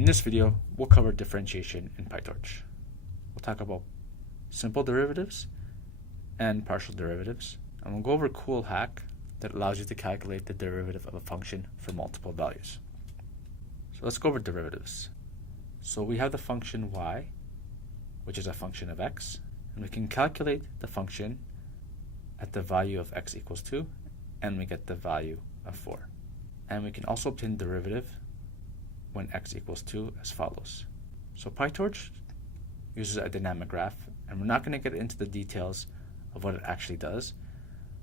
In this video, we'll cover differentiation in PyTorch. We'll talk about simple derivatives and partial derivatives, and we'll go over a cool hack that allows you to calculate the derivative of a function for multiple values. So let's go over derivatives. So we have the function y, which is a function of x, and we can calculate the function at the value of x equals 2, and we get the value of 4. And we can also obtain derivative when x equals 2 as follows. So PyTorch uses a dynamic graph, and we're not going to get into the details of what it actually does,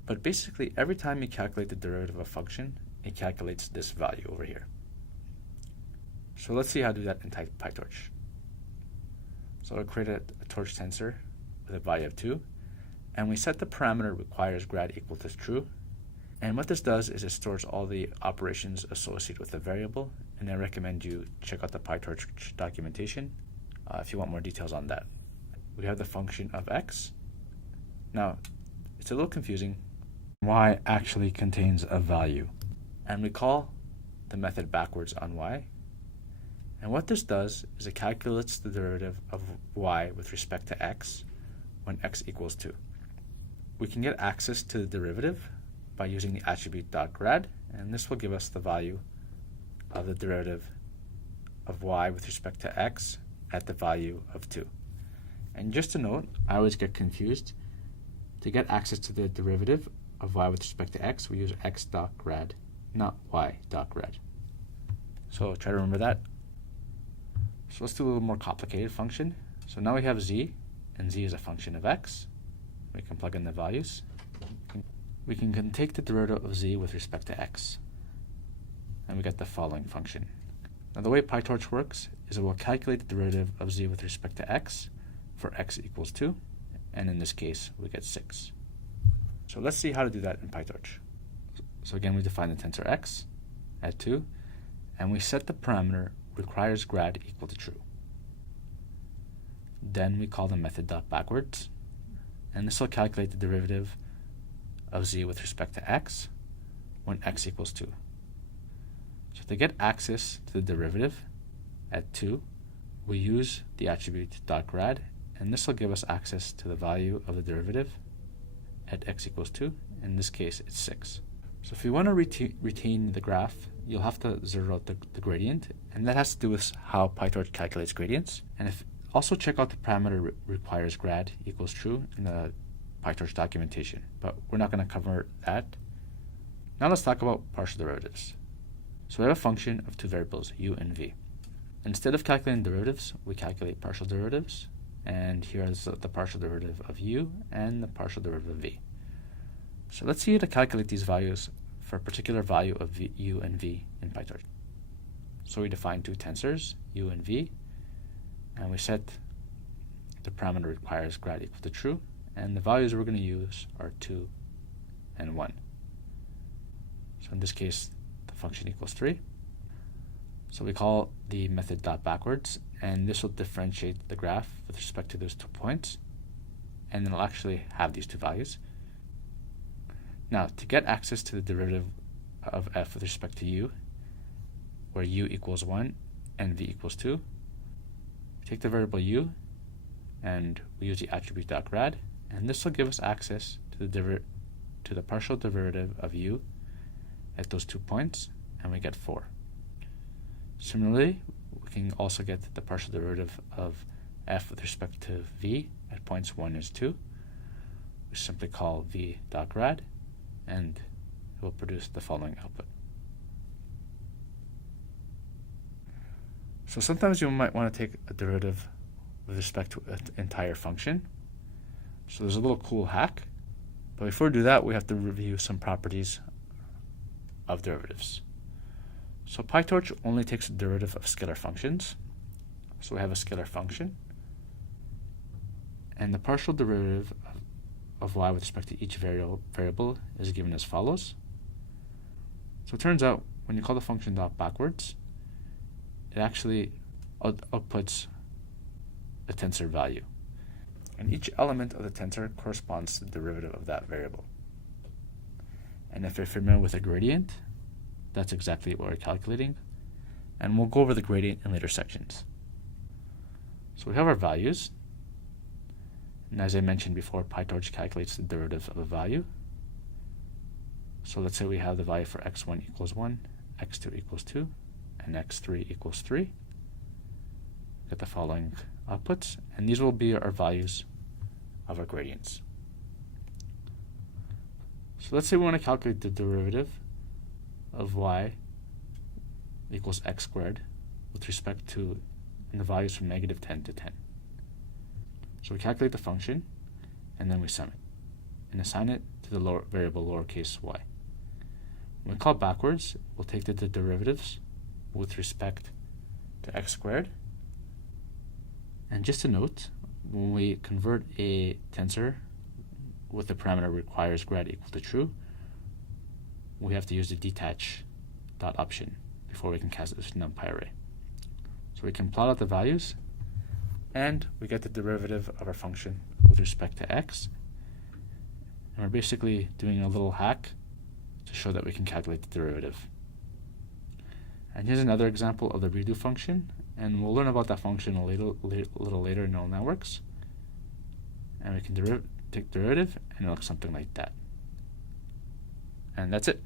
but basically every time you calculate the derivative of a function, it calculates this value over here. So let's see how to do that in PyTorch. So I'll create a torch tensor with a value of 2, and we set the parameter requires grad equal to true. And what this does is it stores all the operations associated with the variable, and I recommend you check out the PyTorch documentation if you want more details on that. We have the function of x. Now, it's a little confusing. Y actually contains a value, and we call the method backwards on y. And what this does is it calculates the derivative of y with respect to x when x equals 2. We can get access to the derivative by using the attribute .grad, and this will give us the value of the derivative of y with respect to x at the value of 2. And just to note, I always get confused. To get access to the derivative of y with respect to x, we use x.grad, not y.grad. So try to remember that. So let's do a little more complicated function. So now we have z, and z is a function of x. We can plug in the values. We can take the derivative of z with respect to x, and we get the following function. Now the way PyTorch works is it will calculate the derivative of z with respect to x for x equals 2, and in this case we get 6. So let's see how to do that in PyTorch. So again, we define the tensor x at 2, and we set the parameter requires grad equal to true. Then we call the method .backwards, and this will calculate the derivative of z with respect to x when x equals 2. So to get access to the derivative at 2, we use the attribute .grad, and this will give us access to the value of the derivative at x equals 2. In this case, it's 6. So if you want to retain the graph, you'll have to zero out the gradient, and that has to do with how PyTorch calculates gradients. And also check out the parameter requires grad equals true in the PyTorch documentation, but we're not going to cover that. Now let's talk about partial derivatives. So we have a function of two variables, u and v. Instead of calculating derivatives, we calculate partial derivatives, and here is the partial derivative of u and the partial derivative of v. So let's see how to calculate these values for a particular value of u and v in PyTorch. So we define two tensors, u and v, and we set the parameter requires grad equal to true, and the values we're going to use are 2 and 1. So in this case, the function equals 3. So we call the method .backwards, and this will differentiate the graph with respect to those 2 points, and then it'll actually have these two values. Now, to get access to the derivative of f with respect to u, where u equals 1 and v equals 2, we take the variable u, and we use the attribute .grad, and this will give us access to the partial derivative of u at those 2 points, and we get 4. Similarly, we can also get the partial derivative of f with respect to v at points 1 and 2. We simply call v.grad, and it will produce the following output. So sometimes you might want to take a derivative with respect to an entire function. So there's a little cool hack, but before we do that, we have to review some properties of derivatives. So PyTorch only takes the derivative of scalar functions. So we have a scalar function, and the partial derivative of y with respect to each variable is given as follows. So it turns out when you call the function .backwards, it actually outputs a tensor value. And each element of the tensor corresponds to the derivative of that variable. And if you're familiar with a gradient, that's exactly what we're calculating. And we'll go over the gradient in later sections. So we have our values. And as I mentioned before, PyTorch calculates the derivative of a value. So let's say we have the value for x1 equals 1, x2 equals 2, and x3 equals 3. Get the following outputs, and these will be our values of our gradients. So let's say we want to calculate the derivative of y equals x squared with respect to the values from -10 to 10. So we calculate the function, and then we sum it, and assign it to the variable lowercase y. When we call backwards, we'll take the derivatives with respect to x squared. And just a note, when we convert a tensor with the parameter requires grad equal to true, we have to use the detach dot option before we can cast this numpy array. So we can plot out the values, and we get the derivative of our function with respect to x. And we're basically doing a little hack to show that we can calculate the derivative. And here's another example of the redo function, and we'll learn about that function a little later in neural networks. And we can take derivative, and it looks something like that. And that's it.